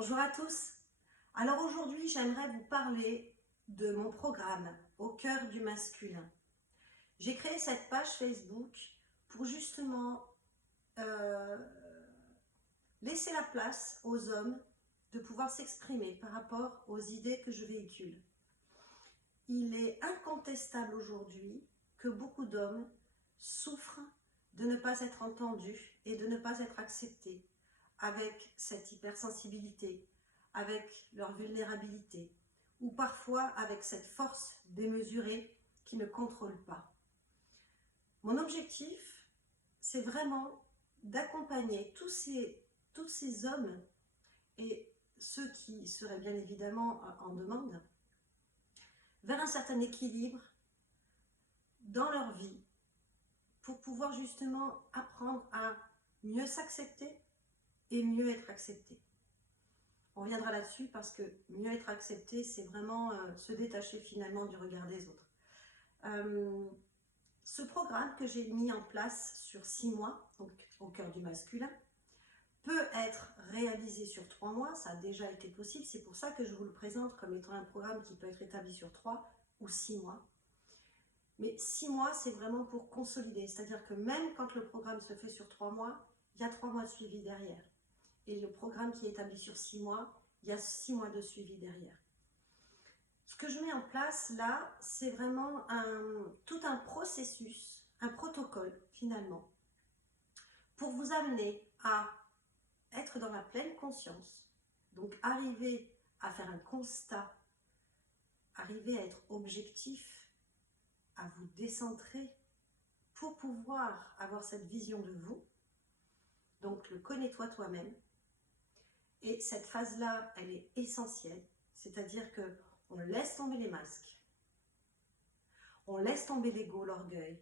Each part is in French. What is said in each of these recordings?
Bonjour à tous. Alors aujourd'hui, j'aimerais vous parler de mon programme Au cœur du masculin. J'ai créé cette page Facebook pour justement euh, laisser la place aux hommes de pouvoir s'exprimer par rapport aux idées que je véhicule. Il est incontestable aujourd'hui que beaucoup d'hommes souffrent de ne pas être entendus et de ne pas être acceptés avec cette hypersensibilité, avec leur vulnérabilité, ou parfois avec cette force démesurée qui ne contrôle pas. Mon objectif, c'est vraiment d'accompagner tous ces hommes et ceux qui seraient bien évidemment en demande vers un certain équilibre dans leur vie pour pouvoir justement apprendre à mieux s'accepter et mieux être accepté. On reviendra là-dessus parce que mieux être accepté, c'est vraiment se détacher finalement du regard des autres. Ce programme que j'ai mis en place sur 6 mois, donc au cœur du masculin, peut être réalisé sur 3 mois, ça a déjà été possible, c'est pour ça que je vous le présente comme étant un programme qui peut être établi sur 3 ou 6 mois. Mais 6 mois, c'est vraiment pour consolider, c'est-à-dire que même quand le programme se fait sur 3 mois, il y a 3 mois de suivi derrière. Et le programme qui est établi sur 6 mois, il y a 6 mois de suivi derrière. Ce que je mets en place là, c'est vraiment tout un processus, un protocole finalement, pour vous amener à être dans la pleine conscience, donc arriver à faire un constat, arriver à être objectif, à vous décentrer pour pouvoir avoir cette vision de vous. Donc le connais-toi toi-même. Et cette phase-là, elle est essentielle, c'est-à-dire qu'on laisse tomber les masques, on laisse tomber l'ego, l'orgueil,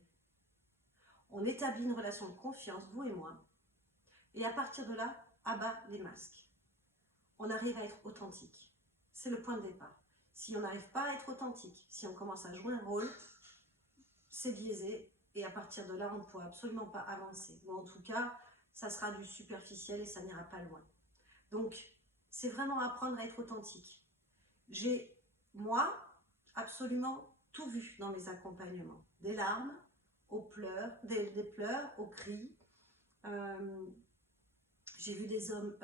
on établit une relation de confiance, vous et moi, et à partir de là, abat les masques. On arrive à être authentique, c'est le point de départ. Si on n'arrive pas à être authentique, si on commence à jouer un rôle, c'est biaisé, et à partir de là, on ne pourra absolument pas avancer. Ou en tout cas, ça sera du superficiel et ça n'ira pas loin. Donc, c'est vraiment apprendre à être authentique. J'ai, moi, absolument tout vu dans mes accompagnements. Des larmes, aux pleurs, des pleurs, aux cris. J'ai vu des hommes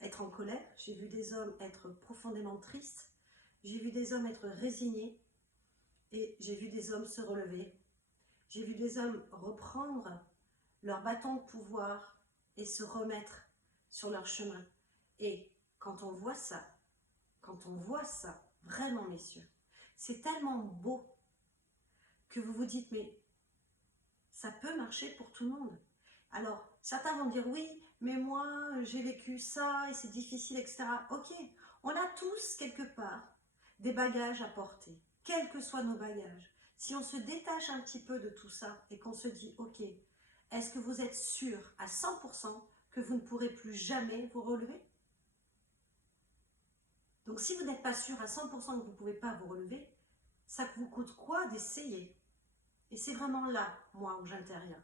être en colère. J'ai vu des hommes être profondément tristes. J'ai vu des hommes être résignés. Et j'ai vu des hommes se relever. J'ai vu des hommes reprendre leur bâton de pouvoir et se remettre sur leur chemin. Et quand on voit ça, vraiment messieurs, c'est tellement beau que vous vous dites, mais ça peut marcher pour tout le monde. Alors, certains vont dire, oui, mais moi, j'ai vécu ça et c'est difficile, etc. Ok, on a tous quelque part des bagages à porter, quels que soient nos bagages. Si on se détache un petit peu de tout ça et qu'on se dit, ok, est-ce que vous êtes sûr à 100% que vous ne pourrez plus jamais vous relever ? Donc si vous n'êtes pas sûr à 100% que vous ne pouvez pas vous relever, ça vous coûte quoi d'essayer? Et c'est vraiment là, moi, où j'interviens.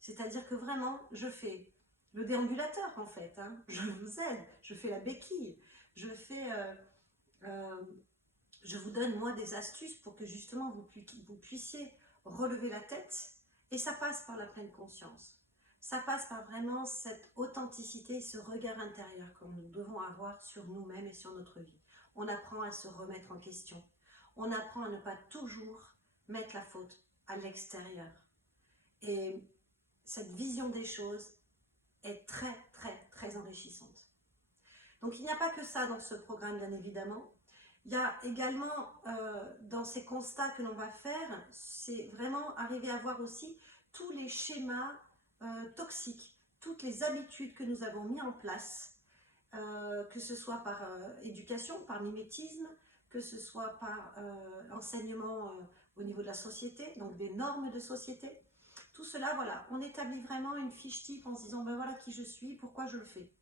C'est-à-dire que vraiment, je fais le déambulateur en fait, hein. Je vous aide, je fais la béquille, je vous donne moi des astuces pour que justement vous puissiez relever la tête, et ça passe par la pleine conscience. Ça passe par vraiment cette authenticité, ce regard intérieur que nous devons avoir sur nous-mêmes et sur notre vie. On apprend à se remettre en question. On apprend à ne pas toujours mettre la faute à l'extérieur. Et cette vision des choses est très, très, très enrichissante. Donc il n'y a pas que ça dans ce programme, bien évidemment. Il y a également, dans ces constats que l'on va faire, c'est vraiment arriver à voir aussi tous les schémas toxiques, toutes les habitudes que nous avons mis en place, que ce soit par éducation, par mimétisme, que ce soit par enseignement au niveau de la société, donc des normes de société. Tout cela, voilà, on établit vraiment une fiche type en se disant, ben voilà qui je suis, pourquoi je le fais.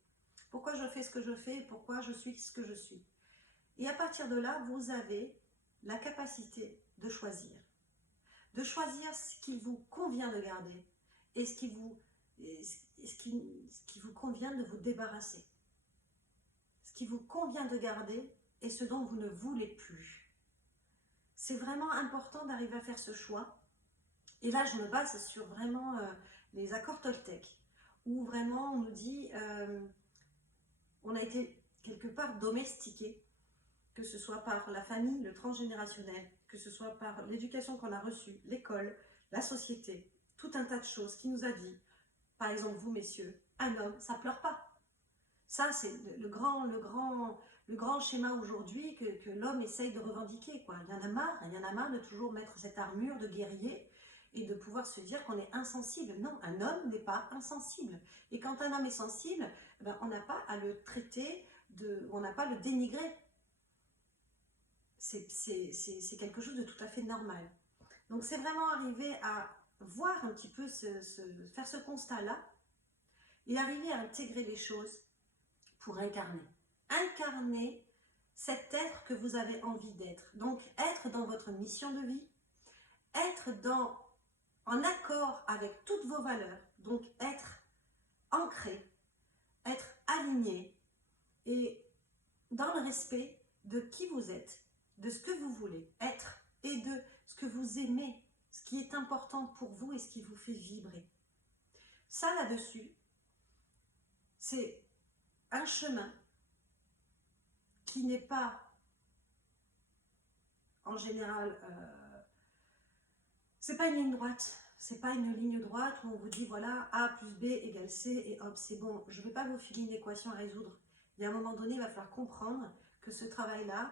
Pourquoi je fais ce que je fais, pourquoi je suis ce que je suis. Et à partir de là, vous avez la capacité de choisir. De choisir ce qui vous convient de garder et ce qui vous convient de vous débarrasser. Ce qui vous convient de garder et ce dont vous ne voulez plus. C'est vraiment important d'arriver à faire ce choix. Et là, je me base sur vraiment les accords Toltec, où vraiment on nous dit, on a été quelque part domestiqué, que ce soit par la famille, le transgénérationnel, que ce soit par l'éducation qu'on a reçue, l'école, la société, tout un tas de choses qui nous a dit, par exemple vous messieurs, un homme, ça pleure pas. Ça, c'est le grand schéma aujourd'hui que l'homme essaye de revendiquer, quoi. Il y en a marre de toujours mettre cette armure de guerrier et de pouvoir se dire qu'on est insensible. Non, un homme n'est pas insensible. Et quand un homme est sensible, ben, on n'a pas à le traiter, on n'a pas à le dénigrer. C'est quelque chose de tout à fait normal. Donc c'est vraiment arriver à voir un petit peu, faire ce constat-là et arriver à intégrer les choses pour incarner. Incarner cet être que vous avez envie d'être. Donc être dans votre mission de vie, être en accord avec toutes vos valeurs, donc être ancré, être aligné et dans le respect de qui vous êtes, de ce que vous voulez être et de ce que vous aimez, ce qui est important pour vous et ce qui vous fait vibrer. Ça là-dessus, c'est un chemin qui n'est pas en général, c'est pas une ligne droite, c'est pas une ligne droite où on vous dit voilà A plus B égale C et hop c'est bon. Je ne vais pas vous filer une équation à résoudre. Il y a un moment donné, il va falloir comprendre que ce travail-là,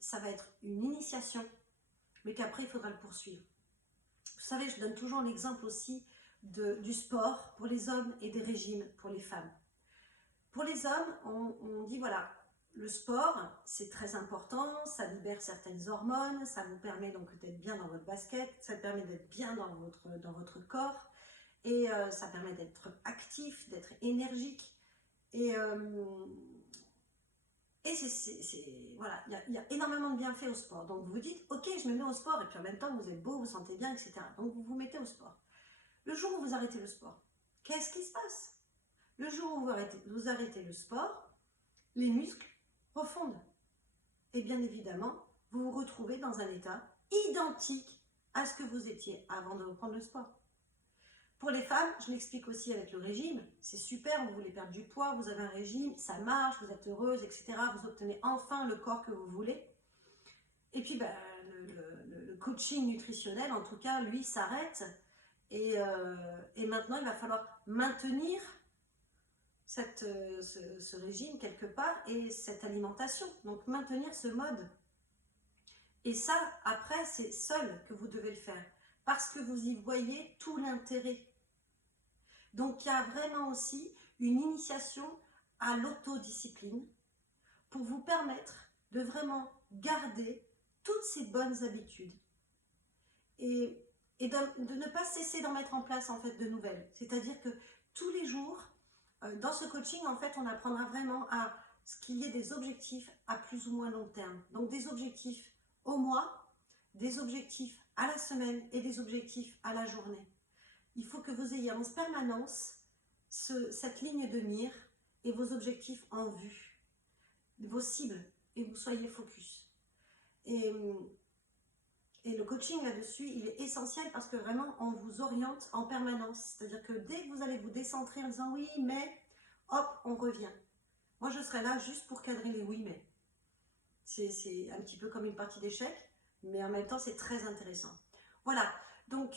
ça va être une initiation, mais qu'après il faudra le poursuivre. Vous savez, je donne toujours l'exemple aussi du sport pour les hommes et des régimes pour les femmes. Pour les hommes, on dit voilà, le sport, c'est très important, ça libère certaines hormones, ça vous permet donc d'être bien dans votre basket, ça permet d'être bien dans votre corps, et ça permet d'être actif, d'être énergique, et voilà, il y a énormément de bienfaits au sport. Donc vous vous dites, ok, je me mets au sport, et puis en même temps vous êtes beau, vous vous sentez bien, etc. Donc vous vous mettez au sport. Le jour où vous arrêtez le sport, qu'est-ce qui se passe? Le jour où vous arrêtez le sport, les muscles refondent. Et bien évidemment, vous vous retrouvez dans un état identique à ce que vous étiez avant de reprendre le sport. Pour les femmes, je m'explique aussi avec le régime, c'est super, vous voulez perdre du poids, vous avez un régime, ça marche, vous êtes heureuse, etc. Vous obtenez enfin le corps que vous voulez. Et puis ben, le coaching nutritionnel, en tout cas, lui, s'arrête. Et maintenant, il va falloir maintenir ce régime quelque part et cette alimentation. Donc maintenir ce mode. Et ça, après, c'est seul que vous devez le faire. Parce que vous y voyez tout l'intérêt. Donc il y a vraiment aussi une initiation à l'autodiscipline pour vous permettre de vraiment garder toutes ces bonnes habitudes. Et de ne pas cesser d'en mettre en place en fait de nouvelles. C'est-à-dire que tous les jours, dans ce coaching, en fait, on apprendra vraiment à ce qu'il y ait des objectifs à plus ou moins long terme. Donc des objectifs au mois, des objectifs à la semaine et des objectifs à la journée. Il faut que vous ayez en permanence cette ligne de mire et vos objectifs en vue, vos cibles, et vous soyez focus. Et le coaching là-dessus, il est essentiel parce que vraiment, on vous oriente en permanence. C'est-à-dire que dès que vous allez vous décentrer en disant oui, mais, hop, on revient. Moi, je serai là juste pour cadrer les oui, mais. C'est un petit peu comme une partie d'échecs, mais en même temps, c'est très intéressant. Voilà, donc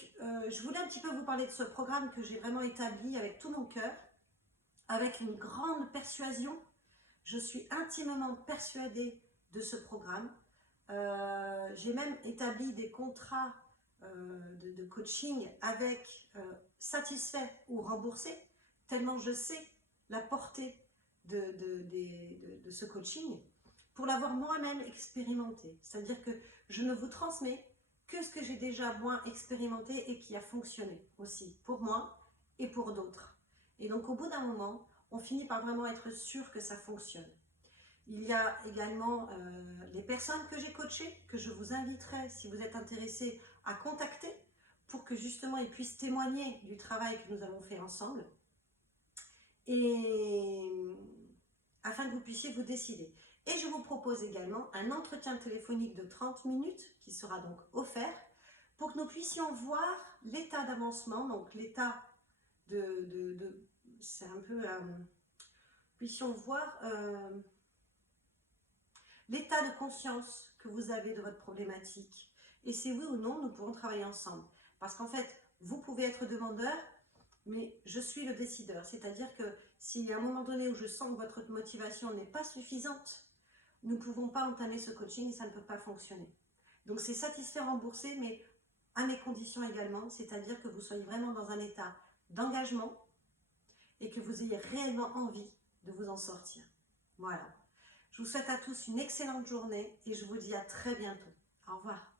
je voulais un petit peu vous parler de ce programme que j'ai vraiment établi avec tout mon cœur, avec une grande persuasion. Je suis intimement persuadée de ce programme. J'ai même établi des contrats de coaching avec satisfait ou remboursé, tellement je sais la portée de ce coaching pour l'avoir moi-même expérimenté. C'est-à-dire que je ne vous transmets que ce que j'ai déjà moins expérimenté et qui a fonctionné aussi pour moi et pour d'autres. Et donc au bout d'un moment, on finit par vraiment être sûr que ça fonctionne. Il y a également les personnes que j'ai coachées, que je vous inviterai, si vous êtes intéressés, à contacter pour que justement ils puissent témoigner du travail que nous avons fait ensemble. Et afin que vous vous puissiez vous décider. Et je vous propose également un entretien téléphonique de 30 minutes qui sera donc offert pour que nous puissions voir l'état d'avancement, donc l'état c'est un peu, puissions voir l'état de conscience que vous avez de votre problématique. Et si oui ou non, nous pourrons travailler ensemble. Parce qu'en fait, vous pouvez être demandeur, mais je suis le décideur. C'est-à-dire que s'il y a un moment donné où je sens que votre motivation n'est pas suffisante, nous ne pouvons pas entamer ce coaching et ça ne peut pas fonctionner. Donc c'est satisfait, remboursé, mais à mes conditions également, c'est-à-dire que vous soyez vraiment dans un état d'engagement et que vous ayez réellement envie de vous en sortir. Voilà. Je vous souhaite à tous une excellente journée et je vous dis à très bientôt. Au revoir.